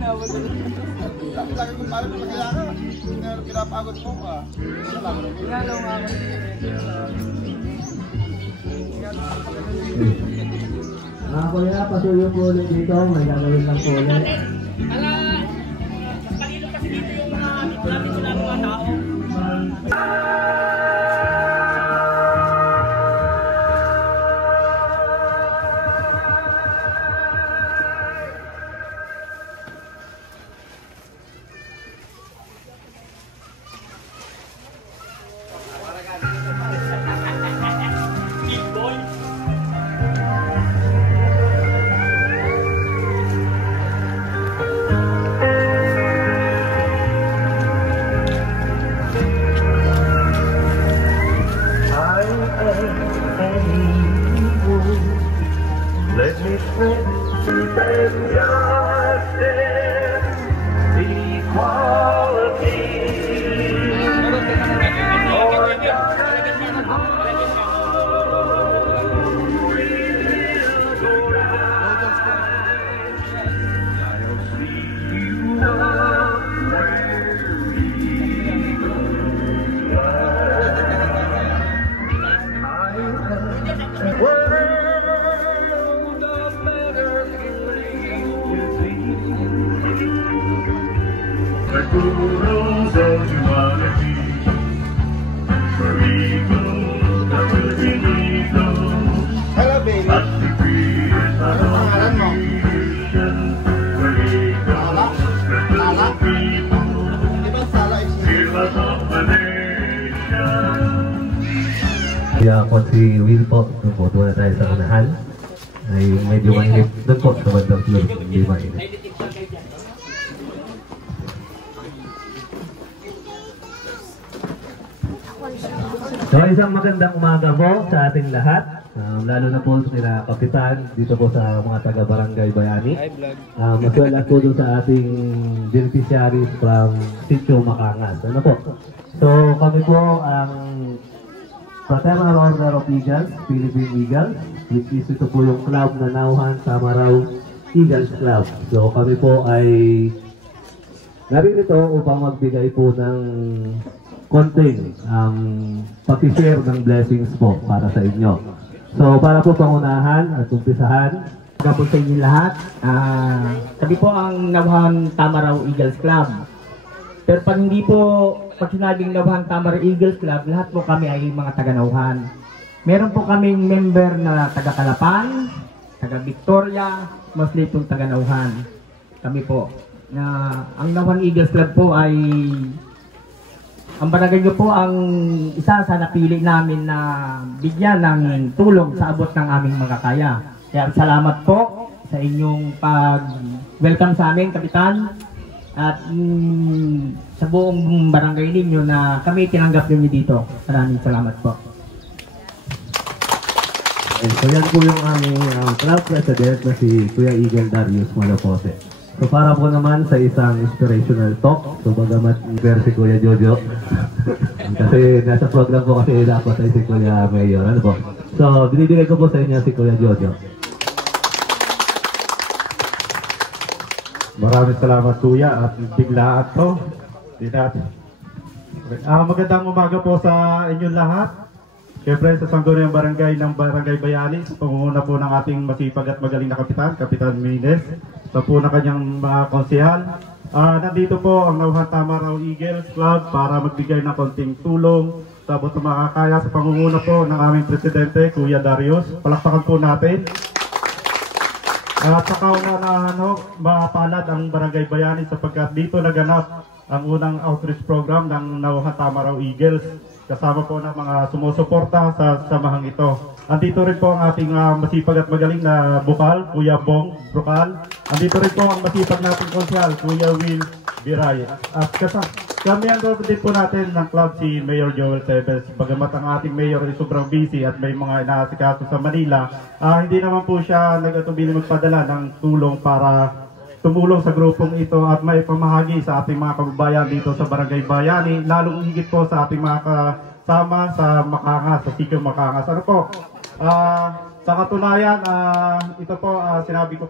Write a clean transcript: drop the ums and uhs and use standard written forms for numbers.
Laki kung paano kaya ka. Pinapagod mo ka. Ingalo nga ako. Mga kuya, pasuyo po ulit dito. May gagawin lang po ulit. Kanino kasi dito yung mga natin sila mga tao. Let me spread justice, equality, for God and all we will go round. I'll see you up where we the rules of humanity, where eagles, the good eagles, Hello, baby. at the creation of creation, where eagles, the good people, give us up a nation. Kaya ako si Will po, tumuto na tayo sa unahan. Ay medyo mainit doon po sa bandang floor, hindi mainit. So isang magandang umaga po sa ating lahat, lalo na po sa kapitan dito po sa mga taga-barangay Bayani. As well as po doon sa ating beneficiaries from Sitio Makangas. Ano po? So kami po ang Fraternal Order of Eagles, Philippine Eagles, which is ito po yung club na Nauhan Tamaraw Eagles Club. So kami po ay narito upang magbigay po ng konting pag-share ng blessings po para sa inyo. So para po pangunahan at umpisahan, po sa inyo lahat. Kami po ang Nauhan Tamaraw Eagles Club. Pero pag hindi po, pag sinabing Nauhan Tamaraw Eagles Club, lahat po kami ay mga taga-Nauhan. Meron po kaming member na taga-Kalapan, taga-Victoria, mostly itong taga-Nauhan. Kami po. Ang Nauhan Eagles Club po ay ang barangay nyo po ang isa sa napili namin na bigyan ng tulong sa abot ng aming makakaya. Kaya salamat po sa inyong pag-welcome sa amin, Kapitan. At sa buong barangay ninyo na kami tinanggap ninyo dito. Maraming salamat po. so yan po yung aming club president na si Kuya Eagle Darius Malopose. So para po naman sa isang inspirational talk, so bagamat si Kuya Jojo, kasi nasa program po kasi dapat ay si Kuya Mayor, ano po? So binibigay ko po sa inyo si Kuya Jojo. Maraming salamat Kuya at biglaan to. Magandang umaga po sa inyong lahat. Siyempre sa Sangguniang Barangay ng Barangay Bayani, sa pangunguna po ng ating masipag at magaling na kapitan, Kapitan Mines, sa po na kanyang mga konsehal. Nandito po ang Nauhan Tamaraw Eagles Club para magbigay ng konting tulong sa abot ng makakaya sa pangunguna po ng aming presidente, Kuya Darius. Palakpakan po natin. At sa kauna-unahan mapalad ang Barangay Bayani sapagkat dito naganap ang unang outreach program ng Nauhan Tamaraw Eagles. Kasama po ng mga sumusuporta sa samahang ito. Andito rin po ang ating masipag at magaling na bukal, Kuya Bong Brukal. Andito rin po ang masipag nating konsyal, Kuya Will Biray. At kami ang din po natin ng club si Mayor Joel Tevez. Bagamat ang ating mayor ay sobrang busy at may mga inaasikaso sa Manila, hindi naman po siya nag-atubili magpadala ng tulong para tumulong sa grupong ito at may pamahagi sa ating mga kababayan dito sa Barangay Bayani, lalong higit po sa ating mga kasama sa Makangas, sa Sitio Makangas. Ano po? Sa katunayan, ito po sinabi ko